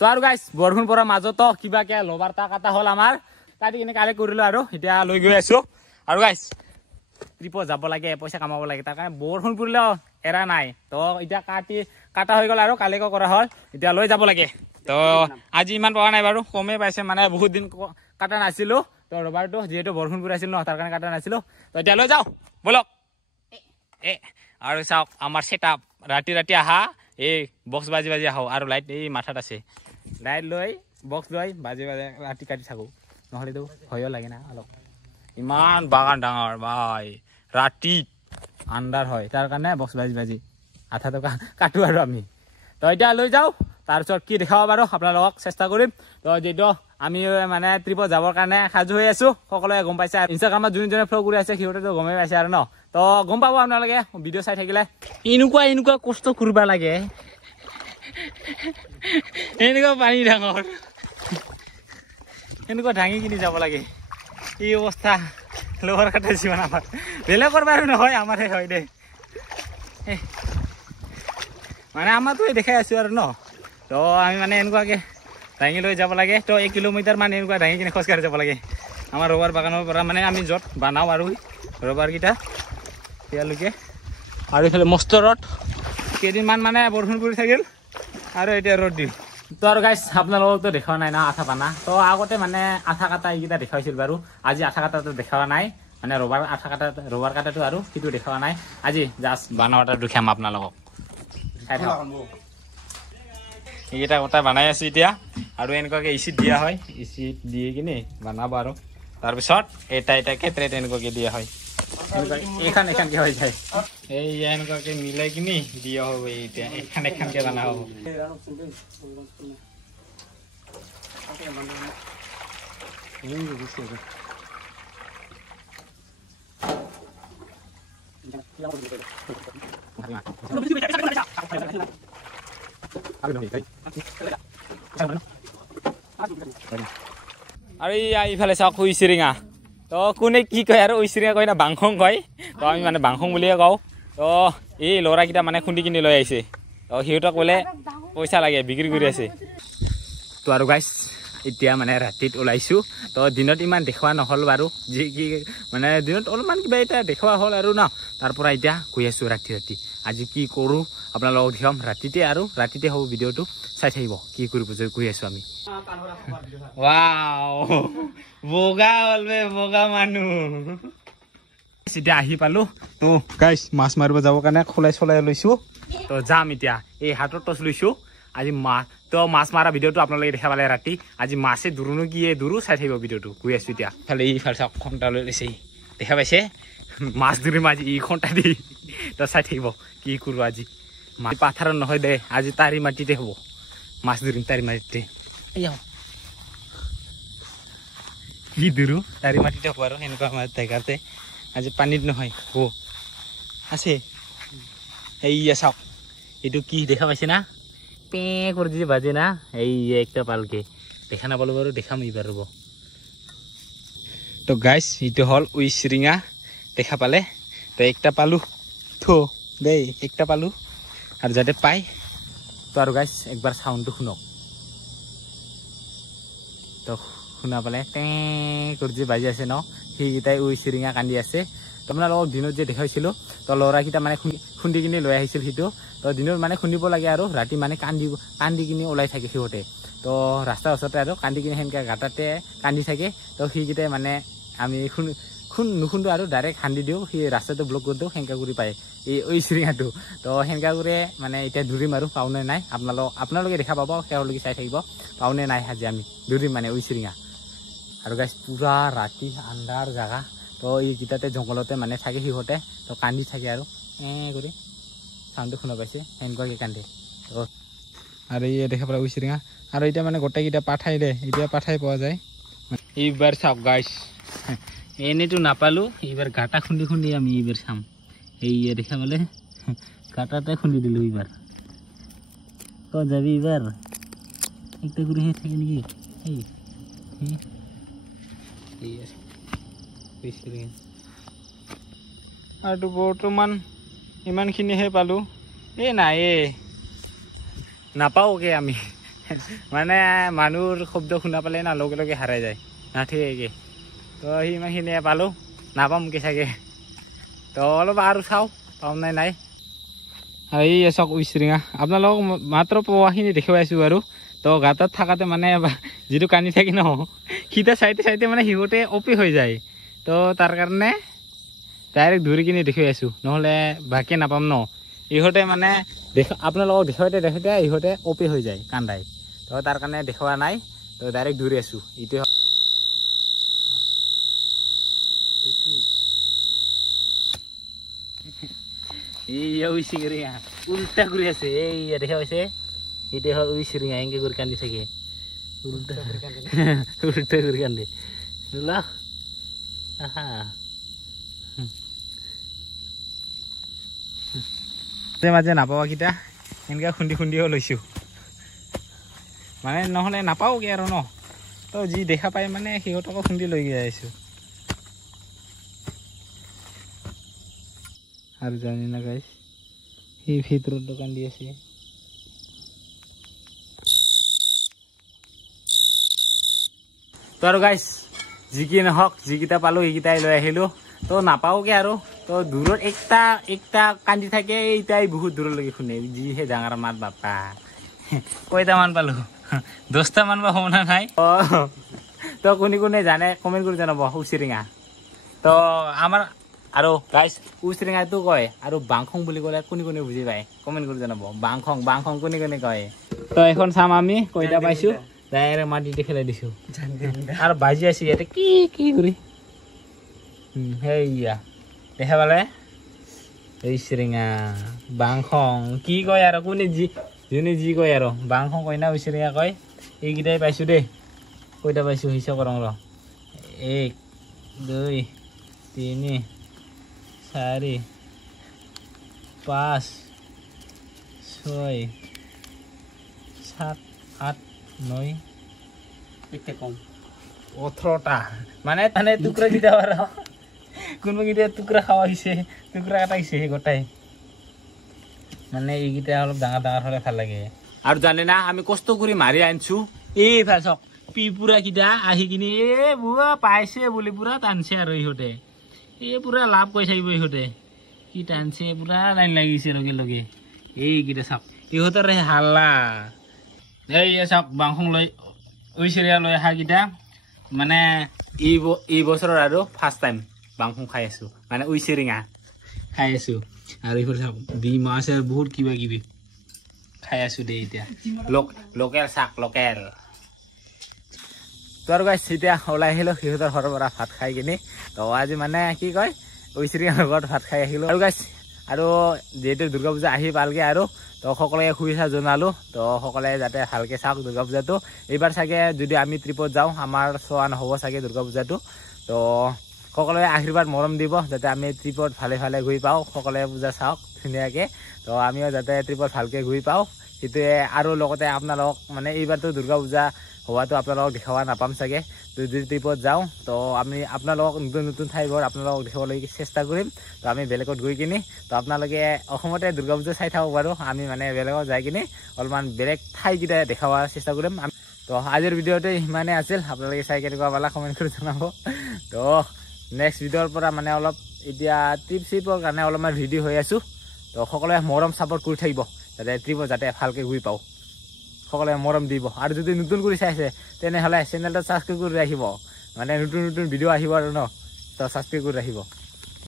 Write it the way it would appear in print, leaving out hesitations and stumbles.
তো আৰু গাইছ বৰষুণ পৰা মাজতো কিবাকে লবাৰটা কাটা হ'ল আমাৰ কাটি কিনে কালেক্ট কৰিলো আৰু এতিয়া লৈ গৈ আছো আৰু গাইছ ট্ৰিপত যাব লাগে পইচা কামাব লাগে তাৰ কাৰণে বৰষুণ পৰিলেও এৰা নাই তো এতিয়া কাটা হৈ গ'ল আৰু কালেক্ট কৰা হ'ল এতিয়া লৈ যাব লাগে তো আজি ইমান পোৱা নাই বাৰু কমেই পাইছে মানে বহুত দিন কাটা নাছিলো তো ৰবাৰটো যিহেতু বৰষুণ পৰি আছিল ন তাৰ কাৰণে কাটা নাছিলো তো এতিয়া লৈ যাওঁ বলক আৰু চাওক আমাৰ ছেটআপ ৰাতি আহা এই বক্স বাজি আহো আৰু লাইট এই মাথাত আছে লাইট লৈ বক্স লৈ বাজি ৰাতি কাটি থাকো নহ'লেতো ভয়ো লাগে না অলপ ইমান বাগান ডাঙৰ ভাই ৰাতি আন্ধাৰ হয় তাৰ কাৰণে বক্স বাজি আধা টকা কাটো আৰু আমি তো এতিয়া লৈ যাওঁ তাৰপিছত কি দেখাব বাৰু আপোনালোকক চেষ্টা কৰিম তো যিহেতু আমি মানে ট্ৰিপত যাবৰ কাৰণে সাজু হৈ আছো সকলোৱে গম পাইছে ইনষ্টাগ্ৰামত যোনে ফ্ল' কৰি আছে সিহঁতেতো গমেই পাইছে আৰু ন তো গম পাব আপোনালোকে ভিডিঅ' চাই থাকিলে এনেকুৱা কষ্ট কৰিব লাগে এনেকুৱা পানী ডাঙৰ এনেকুৱা দাঙি কিনি যাব লাগে এই অৱস্থা লোৱাৰ কাটা জীৱন আমাৰ বেলেগৰ বাৰু নহয় আমাৰহে হয় দে মানে আমাৰতো দেখাই আছো আৰু ন তো আমি মানে এনেকুৱাকে দাঙি লৈ যাব লাগে তো 1 কিলোমিটাৰ মান এনেকুৱা দাঙি কিনে খোজকাঢ়ি যাব লাগে আমাৰ ৰবাৰ বাগানৰ পৰা মানে আমি য'ত বনাওঁ আৰু ৰবাৰকেইটা তেওঁলোকে আৰু এইফালে মস্ত ৰদ কেইদিনমান মানে বৰষুণ পৰি থাকিল আৰু এতিয়া ৰ'দ দিল তো আৰু গাইছ আপোনালোকতো দেখা নাই না আঠা পানা তো আগতে মানে আঠা কাটা এইকেইটা দেখাইছিল বাৰু আজি আঠা কাটাটো দেখা নাই মানে ৰবাৰ কাটাটো আৰু সেইটো দেখা নাই আজি জাষ্ট বানাওয়াটা দেখাম আপোনালোকক চাই থাকক এইকেইটা কথা বনাই আছো এতিয়া আৰু এনেকুৱাকে ইচিত দিয়া হয় ইচিত দিয়ে কিনে বনাব আৰু তাৰপিছত এটাকে ট্ৰেট এনেকুৱাকে দিয়া হয় এখানকে হৈ যায় এই এনেকুৱাকে মিলাই কিনি দিয়া হ'ব এতিয়া এখানকে বনা হ'ব আৰু এইফালে চাওক উইচিৰিঙা তো কোনে কি কয় আৰু উইচিৰিঙা কয় না বাংখং কয় তো আমি মানে বাংখং বুলিয়ে কওঁ তো এই ল'ৰাকেইটা মানে খুন্দি কিনি লৈ আহিছে তো সিহঁতক বোলে পইচা লাগে বিক্ৰী কৰি আছে তো আৰু গাইছ এতিয়া মানে ৰাতিত ওলাইছোঁ তো দিনত ইমান দেখুওৱা নহ'ল বাৰু যি কি মানে দিনত অলপমান কিবা এটা দেখুওৱা হ'ল আৰু ন তাৰ পৰা এতিয়া গৈ আছোঁ ৰাতি আজি কি কৰোঁ আপোনালোকক দেখাম ৰাতিতে আৰু ৰাতিতে হ'ব ভিডিঅ'টো চাই থাকিব কি কৰিব গৈ আছোঁ আমি ৱাও বগা হ'ল বে বগা মানুহ এতিয়া আহি পালো তো গাইছ মাছ মাৰিব যাবৰ কাৰণে চলাই লৈছোঁ তো যাম এতিয়া এই হাতত টচ লৈছোঁ আজি মাছ মাৰা ভিডিঅ'টো আপোনালোকে দেখা পালে ৰাতি আজি মাছে দূৰনো কি দূৰো চাই থাকিব ভিডিঅ'টো গৈ আছোঁ এতিয়া এইফালে চাওক খন্তা লৈ লৈছে দেখা পাইছে মাছ ধৰিম আজি ই খন্তা দি তো চাই থাকিব কি কৰোঁ আজি মাছ পাথাৰত নহয় দে আজি তাৰি মাটিতে হ'ব মাছ ধৰিম তাৰি মাটিতে কি দূৰো তাৰি মাটিতে হ'ব আৰু সেনেকুৱা মাছ জেগাতে আজি পানীত নহয় আছে এইয়া চাওক এইটো কি দেখা পাইছে না পে কৰি দি বাজে না এই একটা পালকে দেখা নাপালো বাৰু দেখাম এইবাৰ ৰ'ব তো গাইছ এইটো হ'ল উইচিৰিঙা দেখা পালে তো একটা পালো থো দেই একটা পালো আৰু যাতে পাই তো আৰু গাইছ একবাৰ চাউণ্ডটো শুনক তো শুনা পালে টে কৰি যে বাজি আছে ন সেইকেইটাই উইচিৰিঙা কান্দি আছে তো আপোনালোকক দিনত যে দেখাইছিলোঁ তো ল'ৰাকেইটা মানে খুন্দি কিনি লৈ আহিছিল সেইটো তো দিনত মানে খুন্দিব লাগে আৰু ৰাতি মানে কান্দি কিনি ওলাই থাকে সিহঁতে তো ৰাস্তাৰ ওচৰতে আৰু কান্দি কিনি সেনেকৈ গাঁতাতে কান্দি থাকে তো সেইকেইটাই মানে আমি নুখুন্দো আৰু ডাইৰেক্ট খান্দি দিওঁ সেই ৰাস্তাটো ব্লক কৰি দিওঁ সেনেকা কৰি পায় এই উইচিৰিঙাটো তো সেনেকা কৰি মানে এতিয়া ধৰিম আৰু পাওনে নাই আপোনালোকে দেখা পাব তেওঁলোকে চাই থাকিব পাওনে নাই আজি আমি ধৰিম মানে উইচিৰিঙা আৰু গাইছ পুৰা ৰাতি আন্ধাৰ জেগা তো এইকেইটাতে জংঘলতে মানে থাকে সিহঁতে তো কান্দি থাকে আৰু কৰি চাউণ্ডটো শুনা পাইছে সেনেকুৱাকৈ কান্দে আৰু এই দেখা পালে উইচিৰিঙা আৰু এতিয়া মানে গোটেইকেইটা পাঠাই দে এতিয়া পাঠাই পোৱা যায় এইবাৰ চাওক গাইছ এনেইতো নাপালোঁ এইবাৰ গাঁটা খুন্দি আমি এইবাৰ চাম এই দেখা পালে গাঁটাতে খুন্দি দিলোঁ এইবাৰ ক'ত যাবি এইবাৰ একটা কৰিহে থাকে নেকি আৰু বৰ্তমান ইমানখিনিহে পালোঁ এই নাই নাপাওঁগে আমি মানে মানুহৰ শব্দ শুনা পালে না লগে লগে হাৰাই যায় নাথাকে তো সিমানখিনিয়ে পালোঁ নাপাম কি চাগে তো অলপ আৰু চাওঁ পাম নাই এই চাওক উইচিৰিঙা আপোনালোকক মাত্ৰ পোৱাখিনি দেখুৱাই আছোঁ আৰু তো গাঁতত থাকাতে মানে যিটো কান্দি থাকি ন সিটা চাইতে চাইতে মানে সিহঁতে অপি হৈ যায় তো তাৰ কাৰণে ডাইৰেক্ট ধৰি কিনি দেখুৱাই আছোঁ নহ'লে বাকী নাপাম ন ইহঁতে মানে আপোনালোকক দেখুৱাইতে ইহঁতে অপি হৈ যায় কান্দাই তো তাৰ কাৰণে দেখুওৱা নাই তো ডাইৰেক্ট ধৰি আছোঁ এইটোৱে এই উইচিৰিঙা উল্টা কৰি আছে এই দেখা পাইছে এইটো হ'ল উইচিৰিঙা এনেকৈ কৰি কান্দি থাকে উল্টা কৰি কান্দে মাজে নাপাৱাকেইটা এনেকৈ খুন্দিও লৈছোঁ মানে নহ'লে নাপাওঁগৈ আৰু ন তো যি দেখা পাই মানে সিহঁতকো খুন্দি লৈ গৈ আহিছোঁ আৰু জানি না গাইছ সেই ভিতৰত দোকান দি আছে তো আৰু গাইছ যি কি নহওক যিকেইটা পালোঁ সেইকেইটাই লৈ আহিলোঁ তো নাপাওঁগৈ আৰু তো দূৰত একটা কান্দি থাকে এইটাই বহুত দূৰলৈকে শুনে যিহে ডাঙৰ মাত বাপা কেইটামান পালোঁ 10টামান বা শুনা নাই তো কোনে জানে কমেণ্ট কৰি জনাব উচিৰিঙা তো আমাৰ আৰু গাইছ উচিৰিঙাটো কয় আৰু বাংখং বুলি ক'লে কোনে বুজি পায় কমেণ্ট কৰি জনাব বাংখং কোনে কয় তো এখন চাম আমি কেইটা পাইছোঁ ডাইৰেক্ট মাটিতে খেলাই দিছোঁ আৰু বাজি আছে ইয়াতে কি কৰি সেইয়া দেখা পালে এই চিৰিঙা বাংখং কি কয় আৰু যোনে যি কয় আৰু বাংখং কয় না উচিৰিঙা কয় এইকেইটাই পাইছোঁ দেই কেইটা পাইছোঁ হিচাপ কৰং ৰ 1 2 3 4 5 6 7 8 9 একটা কম 18টা মানে টুকরা দিতে পারো কোনবা গিটা টুকরা খাওয়া হইছে টুকরা কাটা হইছে গোটাই মানে এইগিটা অলপ ডাঙৰ হলে ভাল লাগে আৰু জানে না আমি কষ্ট কৰি মাৰি আনছো এই ভালক পিপুৰা কিটা আহি কিনি এ বুৱা পাইছে বুলি পুৰা টানছে আৰু ইহঁতে এই পুৰা লাভ কৈ থাকিব ইহঁতে কি টানছে পুৰা লাইন লাগিছে লগে এইগিটা চাওক ইহঁতৰ হাল্লা এই চাওক বাংখং লৈ উইচিৰিঙা লৈ অহা কিটা মানে এই বছৰৰ আৰু ফাৰ্ষ্ট টাইম বাংখং খাই আছোঁ মানে উইচিৰিঙা খাই আছোঁ আৰু এইফালে চাওক ডিম আছে বহুত কিবা কিবি খাই আছোঁ দেই এতিয়া লোকেল শাক লোকেল তো আৰু গাইছ এতিয়া ওলাই আহিলোঁ সিহঁতৰ ঘৰৰ পৰা ভাত খাই কিনি তো আজি মানে কি কয় উইচিৰিঙাৰ লগত ভাত খাই আহিলোঁ আৰু গাইছ আৰু যিহেতু দুৰ্গা পূজা আহি পালগৈ আৰু তো সকলোৱে শুভেচ্ছা জনালোঁ তো সকলোৱে যাতে ভালকৈ চাওক দুৰ্গা পূজাটো এইবাৰ চাগে যদি আমি ট্ৰিপত যাওঁ আমাৰ চোৱা নহ'ব চাগে দুৰ্গা পূজাটো তো সকলোৱে আশীৰ্বাদ মৰম দিব যাতে আমি ট্ৰিপত ভালে ঘূৰি পাওঁ সকলোৱে পূজা চাওক ধুনীয়াকৈ তো আমিও যাতে ট্ৰিপত ভালকৈ ঘূৰি পাওঁ সেইটোৱে আৰু লগতে আপোনালোকক মানে এইবাৰতো দুৰ্গা পূজা হোৱাটো আপোনালোকক দেখুওৱা নাপাম চাগে যদি ট্ৰিপত যাওঁ তো আমি আপোনালোকক নতুন ঠাইবোৰ আপোনালোকক দেখাবলৈ চেষ্টা কৰিম তো আমি বেলেগত গৈ কিনি তো আপোনালোকে অসমতে দুৰ্গা পূজা চাই থাকক বাৰু আমি মানে বেলেগত যাই কিনি অলপমান বেলেগ ঠাইকেইটা দেখাবৰ চেষ্টা কৰিম তো আজিৰ ভিডিঅ'টো ইমানেই আছিল আপোনালোকে চাই কেনেকুৱা পালা কমেণ্ট কৰি জনাব তো নেক্সট ভিডিঅ'ৰ পৰা মানে অলপ এতিয়া ট্ৰিপৰ কাৰণে অলপমান ৰেডি হৈ আছোঁ তো সকলোৱে মৰম ছাপৰ্ট কৰি থাকিব যাতে ট্ৰিপত যাতে ভালকৈ ঘূৰি পাওঁ সকলোৱে মৰম দিব আৰু যদি নতুন কৰি চাইছে তেনেহ'লে চেনেলটো ছাবস্ক্ৰাইব কৰি ৰাখিব মানে নতুন ভিডিঅ' আহিব আৰু ন তো ছাবস্ক্ৰাইব কৰি ৰাখিব